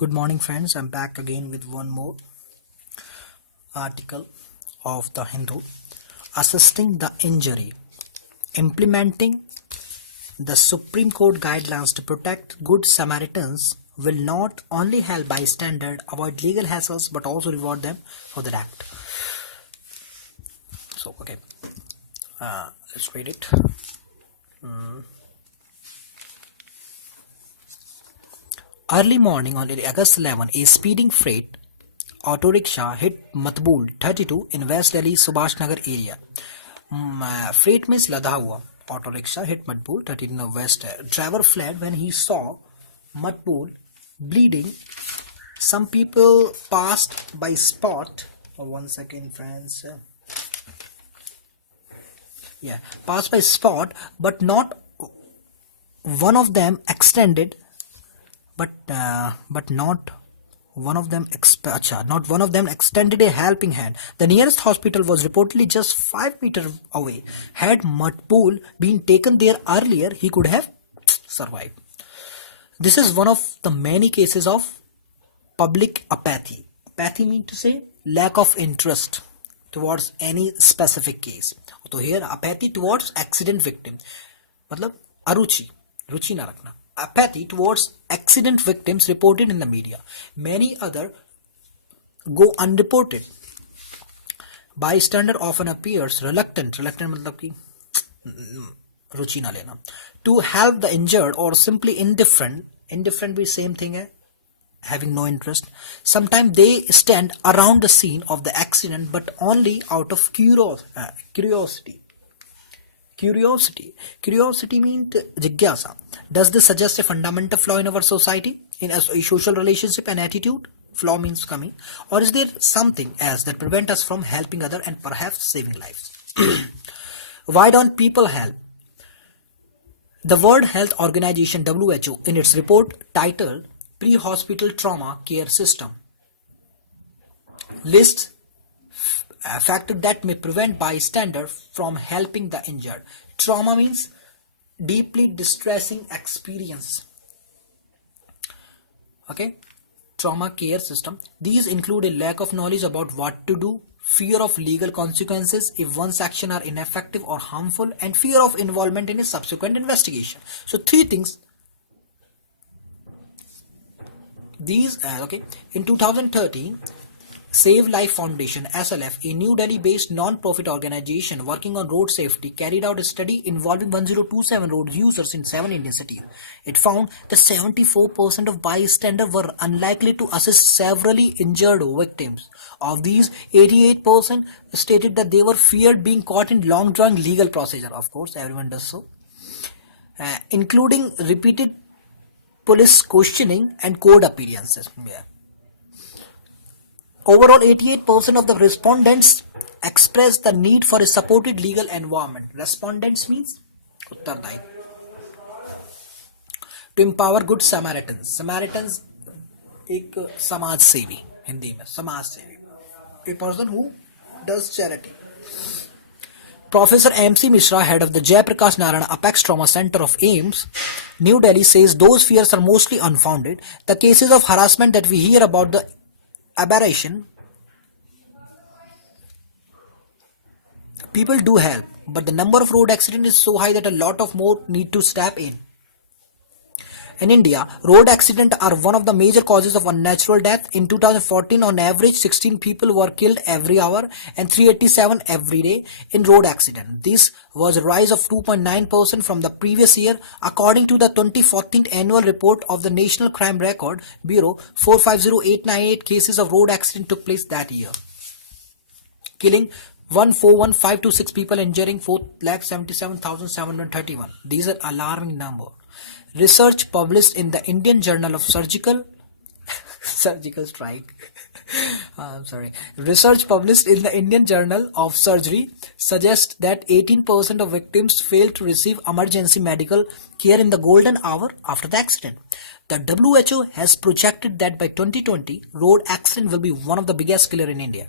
Good morning, friends. I'm back again with one more article of the Hindu. Assisting the injury, implementing the Supreme Court guidelines to protect Good Samaritans will not only help bystanders avoid legal hassles but also reward them for their act. So, okay, let's read it. Early morning on August 11, a speeding freight auto rickshaw hit Matbul 32 in West Delhi Subhash Nagar area. Freight में लदा हुआ auto rickshaw hit Matbul 32 in the West. Driver fled when he saw Matbul bleeding. Some people passed by spot. One second, friends. Passed by spot, but not one of them extended. Not one of them extended a helping hand. The nearest hospital was reportedly just 5 meters away. Had Matbul been taken there earlier, he could have survived. This is one of the many cases of public apathy. Apathy means to say lack of interest towards any specific case. So here apathy towards accident victim. मतलब अरुचि, रुचि ना रखना. Apathy towards accident victims reported in the media. Many other go unreported. Bystander often appears reluctant मतलब कि रुचि ना लेना, to help the injured or simply indifferent. Indifferent भी same thing है, having no interest. Sometimes they stand around the scene of the accident but only out of curiosity. Curiosity means jigyasa. Does this suggest a fundamental flaw in our society, in a social relationship and attitude? Flaw means coming. Or is there something else that prevents us from helping others and perhaps saving lives? Why don't people help? The World Health Organization WHO in its report titled Pre-Hospital Trauma Care System lists factors that may prevent bystander from helping the injured. Trauma means deeply distressing experience. Okay, trauma care system. These include a lack of knowledge about what to do, fear of legal consequences if one's actions are ineffective or harmful, and fear of involvement in a subsequent investigation. So three things. These in 2013, Save Life Foundation (SLF), a New Delhi-based non-profit organization working on road safety, carried out a study involving 1027 road users in 7 Indian cities. It found that 74% of bystanders were unlikely to assist severely injured victims. Of these, 88% stated that they were feared being caught in long-drawn legal procedure. Of course, everyone does so, including repeated police questioning and court appearances. Overall, 88% of the respondents expressed the need for a supported legal environment. Respondents means उत्तरदायी. To empower good Samaritans. Samaritans एक समाज सेवी, हिंदी में समाज सेवी, a person who does charity. Professor M.C. Mishra, head of the Jayaprakash Narayana Apex Trauma Center of AIIMS, New Delhi, says those fears are mostly unfounded. The cases of harassment that we hear about, the aberration, people do help, but the number of road accidents is so high that a lot of more need to step in. In India, road accidents are one of the major causes of unnatural death. In 2014, on average, 16 people were killed every hour and 387 every day in road accidents. This was a rise of 2.9% from the previous year, according to the 2014 annual report of the National Crime Record Bureau. 450,898 cases of road accident took place that year, killing 141,526 people, injuring 4,77,731. These are alarming numbers. Research published in the Indian Journal of Surgical Strike. Research published in the Indian Journal of Surgery suggests that 18% of victims failed to receive emergency medical care in the golden hour after the accident. The WHO has projected that by 2020, road accident will be one of the biggest killers in India.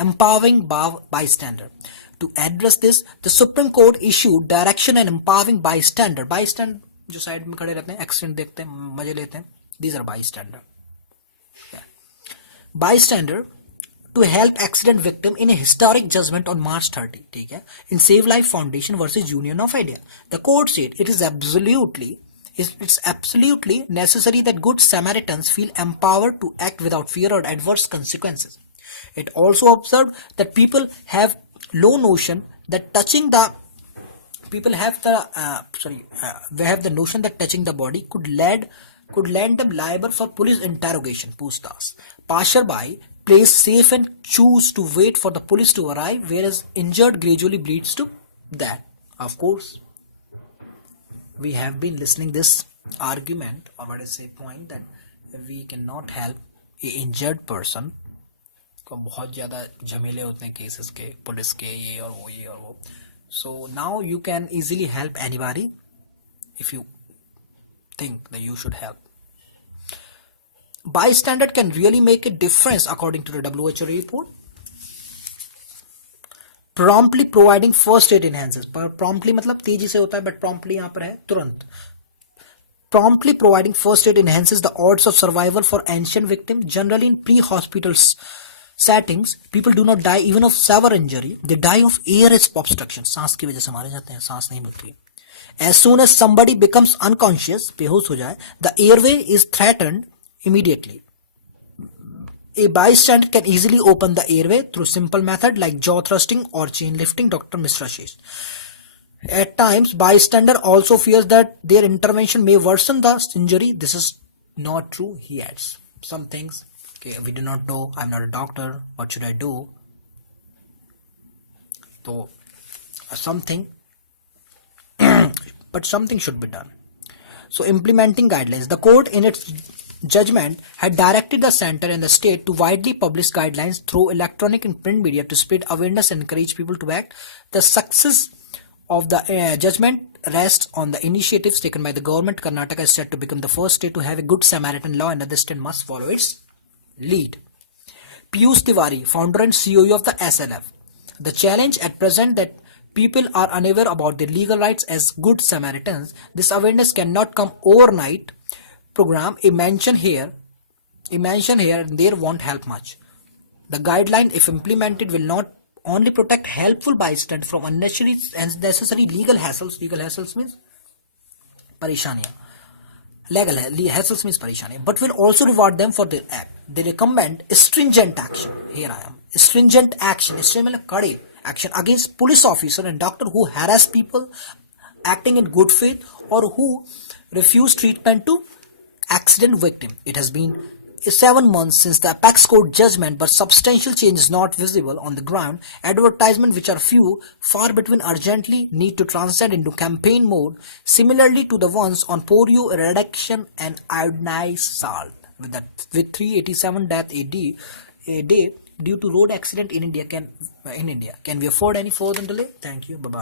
Empowering bystander. To address this, the Supreme Court issued direction and empowering bystander. Bystander जो side में खड़े रहते हैं, accident देखते हैं, मजे लेते हैं, these are bystander. Bystander to help accident victim in a historic judgment on March 30, ठीक है, in Save Life Foundation versus Union of India. The court said it's absolutely necessary that good Samaritans feel empowered to act without fear or adverse consequences. It also observed that people have low notion that touching the people have they have the notion that touching the body could land them liable for police interrogation, पूछताछ. Passerby plays safe and choose to wait for the police to arrive, whereas injured gradually bleeds to that. Of course, we have been listening this argument, or what is a point, that we cannot help a injured person. को बहुत ज़्यादा झमेले होते हैं cases के, police के, ये और वो. So now you can easily help anybody if you think that you should help. Bystander can really make a difference according to the WHO report. Promptly providing first aid enhances. Promptly मतलब तेजी से होता है, but promptly यहाँ पर है तुरंत. Promptly providing first aid enhances the odds of survival for ancient victims. Generally in pre-hospital settings, people do not die even of severe injury. They die of air obstruction. सांस की वजह से मारे जाते हैं, सांस नहीं मिलती है. As soon as somebody becomes unconscious, बेहोश हो जाए, the airway is threatened immediately. A bystander can easily open the airway through simple method like jaw thrusting or chain lifting, Dr. Mishra says. At times, bystander also fears that their intervention may worsen the injury. This is not true, he adds. Some things, okay, we do not know, I'm not a doctor, what should I do? So, something, but something should be done. So, implementing guidelines. The court in its judgment had directed the center and the state to widely publish guidelines through electronic and print media to spread awareness and encourage people to act. The success of the judgment rests on the initiatives taken by the government. Karnataka is set to become the first state to have a good Samaritan law, and other state must follow its lead. Piyush Tiwari, founder and CEO of the SLF. The challenge at present that people are unaware about their legal rights as good Samaritans. This awareness cannot come overnight. Program a mention here and there won't help much. The guideline, if implemented, will not only protect helpful bystanders from unnecessary and necessary legal hassles. Legal hassles means parishaniya. Legal hassles means parishaniya, but will also reward them for their act. They recommend stringent action. Here I am. Stringent action. Stringent kade action against police officer and doctor who harass people acting in good faith or who refuse treatment to accident victim. It has been 7 months since the apex court judgment, but substantial change is not visible on the ground. Advertisements, which are few, far between, urgently need to transcend into campaign mode, similarly to the ones on polio eradication and iodinized salt. With 387 deaths a day due to road accident in India, can we afford any further delay? Thank you. Bye bye.